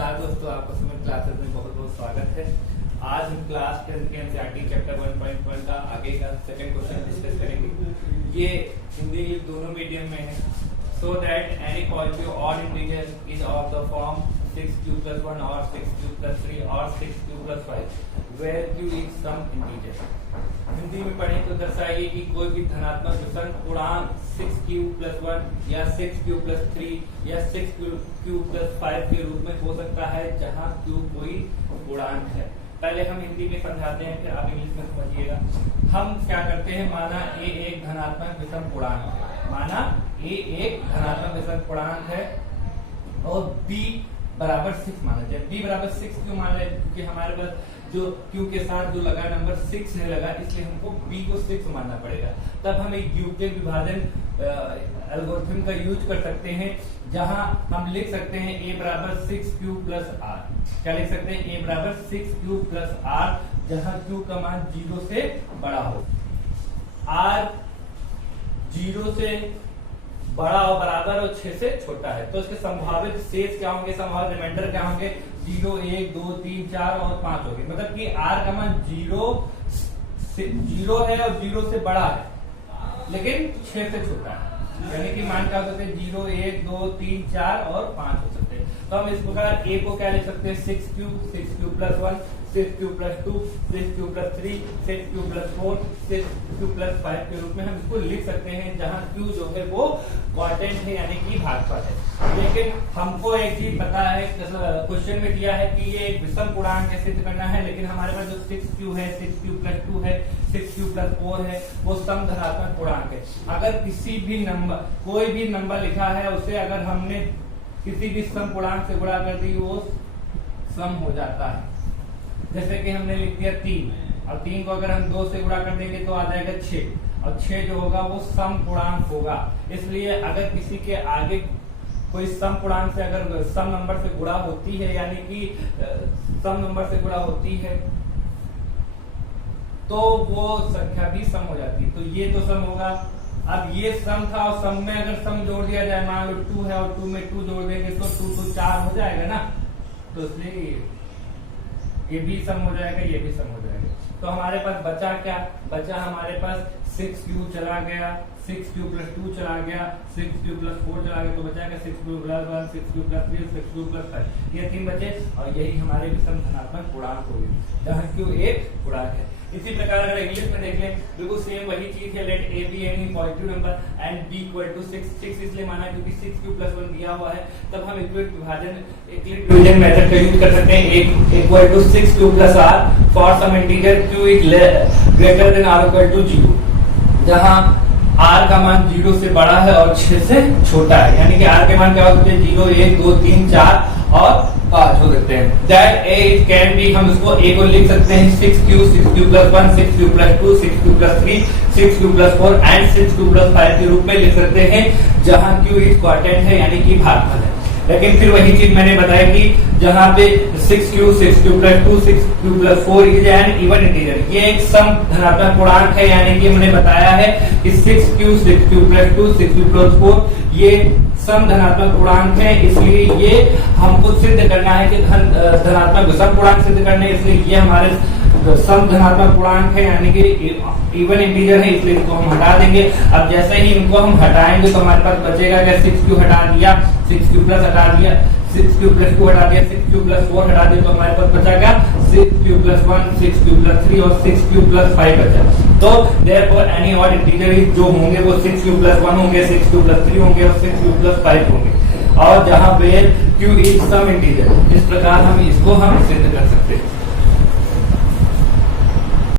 नमस्कार दोस्तों, आपका सुमित क्लासेस में बहुत बहुत स्वागत है। आज हम क्लास 10 के एनसीईआरटी चैप्टर 1.1 का आगे का सेकंड क्वेश्चन डिस्कस करेंगे। ये हिंदी इंग्लिश दोनों मीडियम में है। So that any positive odd integer is of the form 6q + 1 और 6q + 3 और 6q + 5 where q is some integer. Hindi में पढ़ें तो दर्शाइए कि कोई भी धनात्मक विषम पूर्णांक 6q + 1 या 6q + 3 या 6q + 5 के रूप में हो सकता है जहां q कोई पूर्णांक है। पहले हम हिंदी में समझाते हैं, फिर आप इंग्लिश में समझिएगा। हम क्या करते हैं, माना a एक धनात्मक विषम पूर्णांक है, माना a एक धनात्मक विषम पूर्णांक है और b बराबर 6 माना जाए। b बराबर 6 क्यों मान रहे हैं? क्योंकि हमारे पास जो q के साथ जो लगा नंबर 6 है लगा, इसलिए हमको b को 6 मानना पड़ेगा। तब हम एक द्वितीयक विभाजन एल्गोरिथम का यूज कर सकते हैं, जहां हम लिख सकते हैं a बराबर 6q + r। क्या लिख सकते हैं? a बराबर 6q + r, जहां q का मान 0 से बड़ा हो, r 0 से बड़ा और बराबर और 6 से छोटा है। तो इसके संभावित शेष क्या होंगे, संभावित रिमाइंडर क्या होंगे? 0, 1, 2, 3, 4 और 5 होंगे। मतलब कि r का मान 0 है और 0 से बड़ा है, लेकिन 6 से छोटा है। यानी कि मान क्या हो सकते हैं? 0, 1, 2, 3, 4 और 5 हो सकते हैं। तो हम इस प्रकार a को क्या लिख सकते हैं? 6q + 1, 6q + 2, 6q + 3, 6q + 4, 6q + 5 के रूप में हम इसको लिख सकते हैं, जहां q जो है वो क्वाड्रेंट है, यानी कि भागफल है। लेकिन हमको एक चीज पता है, क्वेश्चन में दिया है कि ये एक विषम पूर्णांक है, सिद्ध करना है। लेकिन हमारे पास जो 6q है, 6q + 2 है, 6q + 4 है, वो सम धनात्मक पूर्णांक है। अगर किसी भी नंबर, कोई भी नंबर लिखा है, उसे अगर हमने किसी भी सम पूर्णांक से गुणा कर दी, वो सम हो जाता है। जैसे कि हमने लिख दिया 3, और 3 को अगर हम 2 से गुणा कर देंगे तो आ जाएगा 6, और 6 जो होगा वो सम पूर्णांक होगा। इसलिए अगर किसी के आगे कोई सम पूर्णांक से अगर सम नंबर से गुणा होती है, यानी कि सम नंबर से गुणा होती है, तो वो संख्या भी सम हो जाती है। तो ये तो सम होगा। अब ये सम था, और सम में अगर सम जोड़ दिया जाए, मान लो 2 है और 2 में 2 जोड़ देंगे तो 2 तो 4 हो जाएगा ना। तो इसलिए ये भी सम हो जाएगा, ये भी सम हो जाएगा। तो हमारे पास बचा क्या? बचा हमारे पास 6q चला गया, 6q + 2 चला गया, 6q + 4 चला गया, तो बचाएगा 6q + 1, 6q + 3, 6q + 5। ये 3 बचे, और यही हमारे विषम धनात्मक पूर्णांक हो गए, जहां q एक पूर्णांक है। इसी प्रकार अगर इंग्लिश में देख लें, बिल्कुल सेम वही चीज है। Let a b any positive number and b = 6। 6 इसलिए माना क्योंकि 6q + 1 दिया हुआ है। तब हम euclid डिवीजन मेथड का यूज कर सकते हैं। = 6q + r for some integer q is greater than r = 0, जहां r का मान 0 से बड़ा है और 6 से छोटा है। यानी कि r के मान क्या हो सकते हैं? 0, 1, 2, 3, 4 और 5 हो सकते हैं। दैट a कैन बी, हम इसको a को लिख सकते हैं 6q + 1, 6q + 2, 6q + 3, 6q + 4 and 6q + 5 के रूप में लिख सकते हैं, जहां q इज क्वाड्रेंट है, यानी कि भागफल है। लेकिन फिर वही चीज मैंने बताया कि जहां पे 6q + 2, 6q + 4 is an even integer, ये एक सम धनात्मक पूर्णांक है। यानी कि मैंने बताया है कि 6q + 2, 6q + 4 ये सम धनात्मक पूर्णांक है। इसलिए ये हमको सिद्ध करना है कि धनात्मक विषम पूर्णांक सिद्ध करने, इसलिए ये हमारे सम धनात्मक पूर्णांक है, यानी कि इवन इंटीजर है, इसलिए इसको हम हटा देंगे। अब जैसे ही इनको हम हटाएंगे तो हमारे पास बचेगा क्या? 6q हटा दिया, 6q + हटा दिया, 6q + 2 हटा दिया, 6q + 4 हटा दिया, तो हमारे पास बचा क्या? 6q + 1, 6q + 3 और 6q + 5 बचा। तो देयरफॉर एनी ऑड इंटीजर जो होंगे वो 6q + 1 होंगे, 6q + 3 होंगे और 6q + 5 होंगे। और जहां पे q इज सम इंटीजर, इस प्रकार हम इसको हम सिद्ध कर सकते हैं।